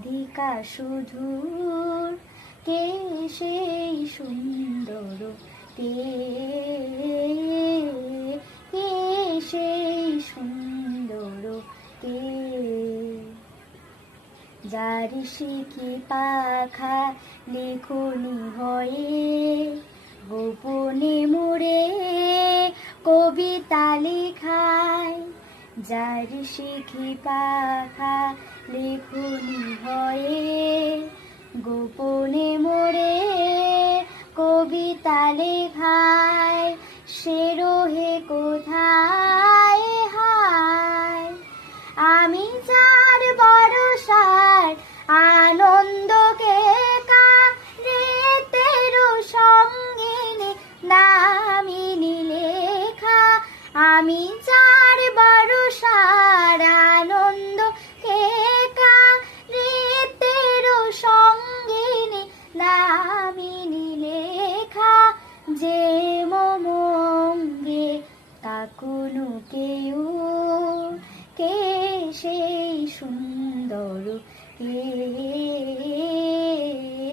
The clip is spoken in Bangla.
রাধিকা সুধূর, কে সেই সুন্দর, কে সেই সুন্দর, কে যার শিখি পাখা লিখুনি হয়ে, গোপনে মোরে কবিতা লেখায়। যার শিখি পাখা লিখুনি হয়ে, গোপনে মোরে কবিতা লেখায়। সে রহে কোথায় হায়, আমি যার বরসার আনন্দকে কারে তেরো সঙ্গিনী নামিনী লেখা। আমি যার বরসার